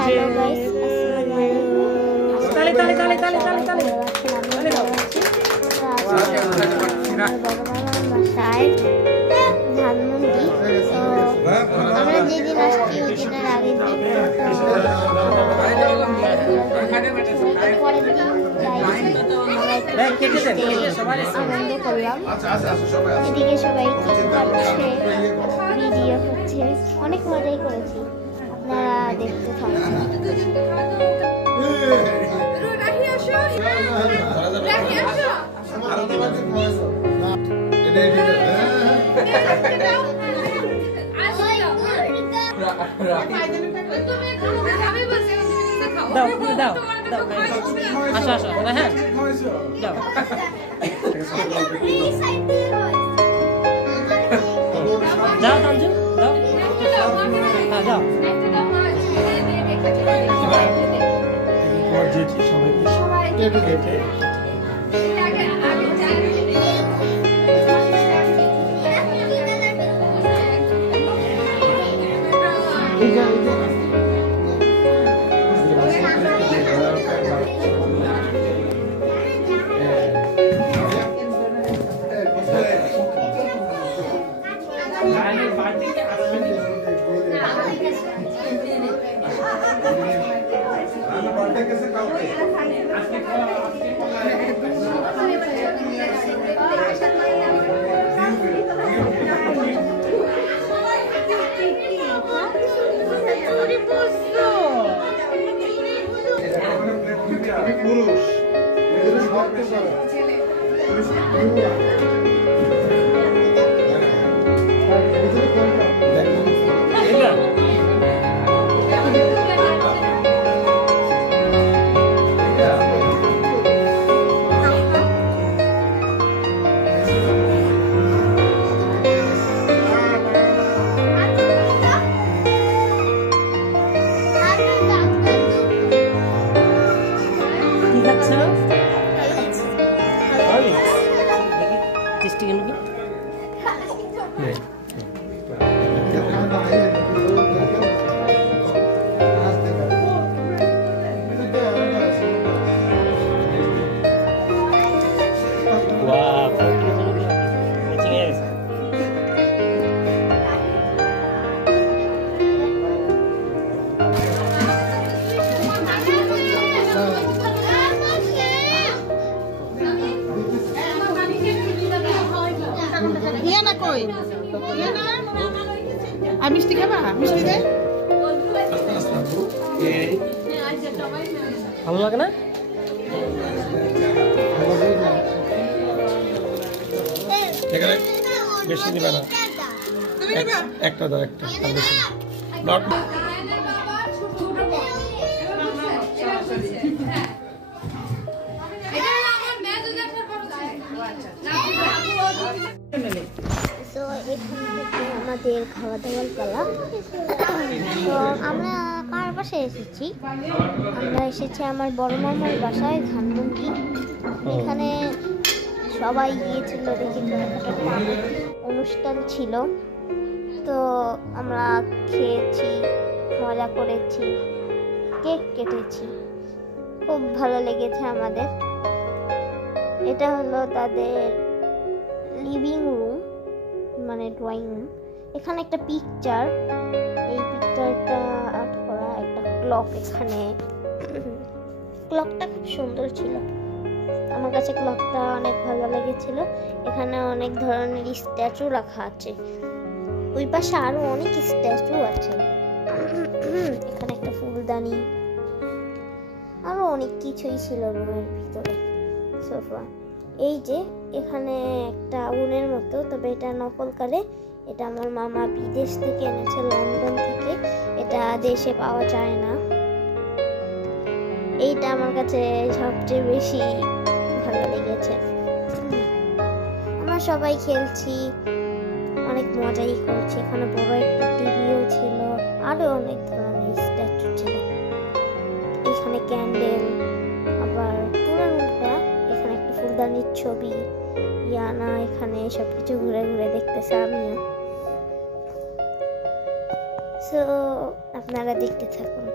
Hello guys, আসসালামু আলাইকুম। তালে তালে তালে তালে তালে তালে বাসায় ধানমন্ডি। তো আমরা যেদিন আসছি ওই দিনের আগের দিন আনন্দ করলাম। এদিকে সবাই খাচ্ছে, ভিডিও হচ্ছে, অনেক মজাই করেছি। আপনারা দেখতে থাকুন। দাও দাও দাও আসো আসো হ্যাঁ দাও যাও তানজু দাও হ্যাঁ যাও পুরুষ আর মিষ্টি খাবা? মিষ্টি দে। ভালো লাগে না? এখানে বেশি দিবে না, একটা দাও, একটা আর বেশি নট। তো এখান থেকে আমাদের খাওয়া দাওয়ার পালা। তো আমরা কার বাসায় এসেছি? আমরা এসেছি আমার বড় মামার বাসায় ধানমন্ডি। এখানে সবাই গিয়েছিল, দেখি ছোটখাটো অনুষ্ঠান ছিল। তো আমরা খেয়েছি, মজা করেছি, কেক কেটেছি, খুব ভালো লেগেছে আমাদের। এটা হলো তাদের লিভিং রুম, মানে ড্রয়িং রুম। এখানে একটা পিকচার, এই পিকচারটা আর্ট করা একটা ক্লক। এখানে ক্লকটা খুব সুন্দর ছিল, আমার কাছে ক্লকটা অনেক ভালো লেগেছিল। এখানে অনেক ধরনের স্ট্যাচু রাখা আছে, ওই পাশে আরো অনেক স্ট্যাচু আছে। এখানে একটা ফুলদানি, আরো অনেক কিছুই ছিল রুমের ভিতরে। সোফা, এই যে এখানে একটা আগুনের মতো, তবে এটা নকল করে। এটা আমার মামা বিদেশ থেকে এনেছে, লন্ডন থেকে। এটা দেশে পাওয়া যায় না। এইটা আমার কাছে সবচেয়ে বেশি ভালো লেগেছে। আমরা সবাই খেলছি, অনেক মজাই করছি। এখানে বড় একটা টিভিও ছিল, আরো অনেক ধরনের স্ট্যাচু ছিল। এখানে ক্যান্ডেল, আবার পুরো রুমটা। এখানে একটা ফুলদানির ছবি, ইয়ানা এখানে সবকিছু ঘুরে ঘুরে দেখতেছে, আমিও। সো আপনারা দেখতে থাকুন।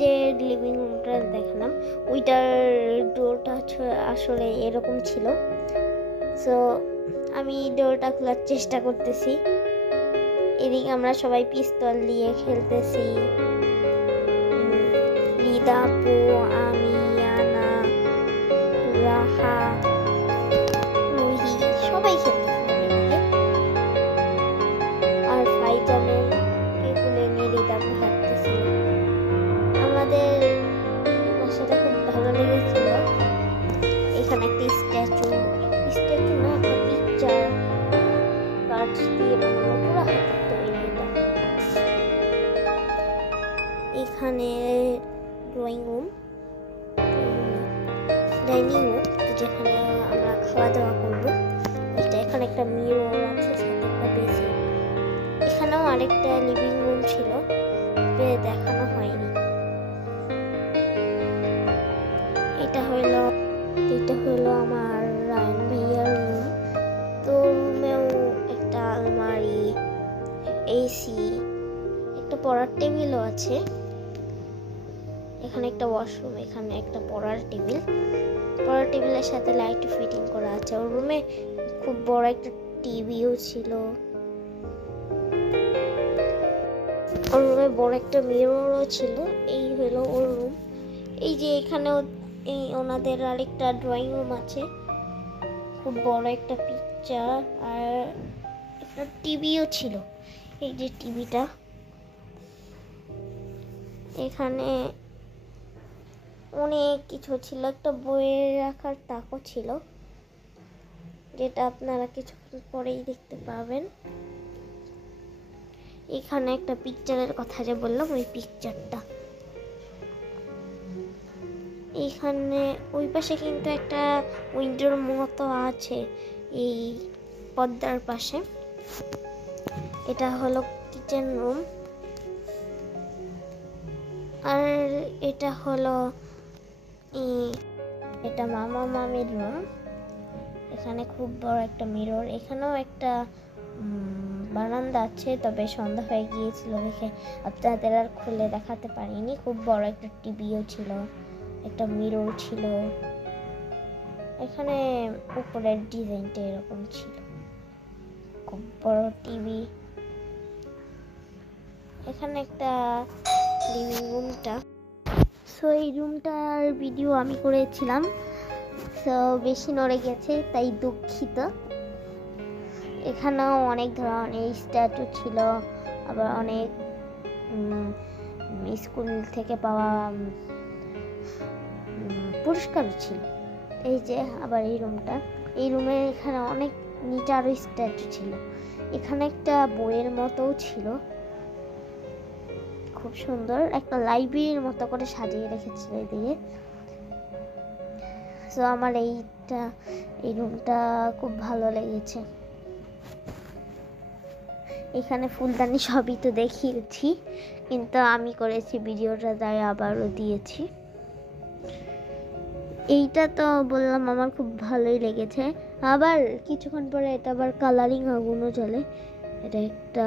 যে লিভিং রুমটা দেখালাম ওইটার ডোরটা আসলে এরকম ছিল। সো আমি ডোরটা খোলার চেষ্টা করতেছি। এদিকে আমরা সবাই পিস্তল দিয়ে খেলতেছি। রিদা আপু, আমি, আনা, রাহা, রুহি সবাই খেলতেছিলাম এদিকে। আর ফাইজানের কুলে নিয়ে রিদা আপু হাঁটতেছিল। আমাদের বাসাটা খুব ভালো লেগেছিল। এখানে একটা স্ট্যাচু না, একটা পিকচার কার্ড দিয়ে বানানো, পুরো হাতের তৈরি এটা। এখানে ড্রয়িং রুম, ডাইনিং রুম যেখানে আমরা খাওয়া দাওয়া করবো ওইটা। এখানে একটা মিরর আছে, সাথে একটা বেসিন। এখানেও আরেকটা লিভিং রুম ছিল, দেখানো হয়নি। এটা হলো আমার রায়ন ভাইয়ার রুম। তো রুমেও একটা আলমারি, এসি, একটা পড়ার টেবিলও আছে। এখানে একটা ওয়াশরুম, এখানে একটা পড়ার টেবিলের সাথে লাইট ফিটিং করা আছে। ওর রুমে খুব বড় একটা টিভিও ছিল। ওর রুমে বড় একটা মিররও ছিল। এই হলো ওর রুম। এই যে এখানেও এই ওনাদের আরেকটা ড্রয়িং রুম আছে, খুব বড় একটা পিকচার, আর একটা টিভিও ছিল। এই যে টিভিটা, এখানে অনেক কিছু ছিল। একটা বইয়ের রাখার তাকও ছিল, যেটা আপনারা কিছুক্ষণ পরেই দেখতে পাবেন। এখানে একটা পিকচারের কথা যে বললাম, ওই পিকচারটা। এখানে ওই পাশে কিন্তু একটা উইন্ডোর মতো আছে, এই পর্দার পাশে। এটা হলো কিচেন রুম। আর এটা হলো এটা মামা মামির রুম। এখানে খুব বড় একটা মিরর। এখানেও একটা বারান্দা আছে, তবে সন্ধ্যা হয়ে গিয়েছিল দেখে আপনাদের আর খুলে দেখাতে পারিনি। খুব বড় একটা টিভিও ছিল, একটা মিরর ছিল। এখানে উপরের ডিজাইনটা এরকম ছিল, খুব বড় টিভি। এখানে একটা লিভিং রুমটা। সো এই রুমটার ভিডিও আমি করেছিলাম, সো বেশি নড়ে গেছে তাই দুঃখিত। এখানেও অনেক ধরনের স্ট্যাচু ছিল, আবার অনেক স্কুল থেকে পাওয়া পুরস্কার ছিল। এই যে আবার এই রুমটা, এই রুমে এখানে অনেক নিচে আরো স্ট্যাচু ছিল। এখানে একটা বইয়ের মতোও ছিল, খুব সুন্দর, একটা লাইব্রেরির মতো করে সাজিয়ে রেখেছিল এদিকে। তো আমার এই রুমটা খুব ভালো লেগেছে। এখানে ফুলদানি সবই তো দেখিয়েছি, কিন্তু আমি করেছি ভিডিওটা, তাই আবারও দিয়েছি। এইটা তো বললাম আমার খুব ভালোই লেগেছে। আবার কিছুক্ষণ পরে এটা আবার কালারিং আগুনও জ্বলে। এটা একটা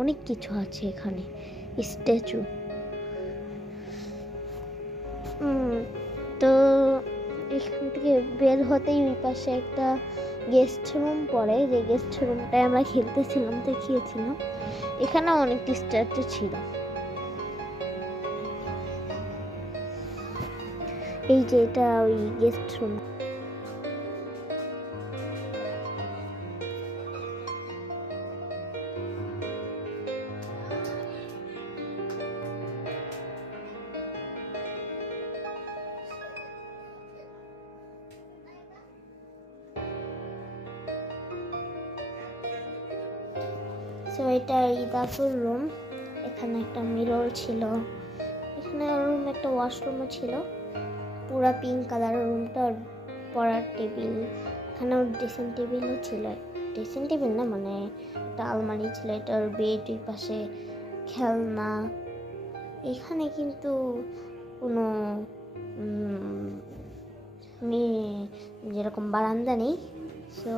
অনেক কিছু আছে এখানে, স্ট্যাচু। তো এখান থেকে বের হতেই ওই পাশে একটা গেস্ট রুম পড়ে, যে গেস্ট রুমটায় আমরা খেলতেছিলাম, দেখিয়েছিলাম। এখানে অনেক স্ট্যাচু ছিল। এই যে এটা ওই গেস্ট রুম। সো এটা ইদাপুর রুম। এখানে একটা মিরর ছিল। এখানে রুম একটা ওয়াশরুমও ছিল, পুরা পিঙ্ক কালার রুমটা। পড়ার টেবিল, এখানে ড্রেসিং টেবিলও ছিল। ড্রেসিং টেবিল না, মানে একটা আলমারি ছিল। এটার বেড, ওই পাশে খেলনা। এখানে কিন্তু কোনো যেরকম বারান্দা নেই। সো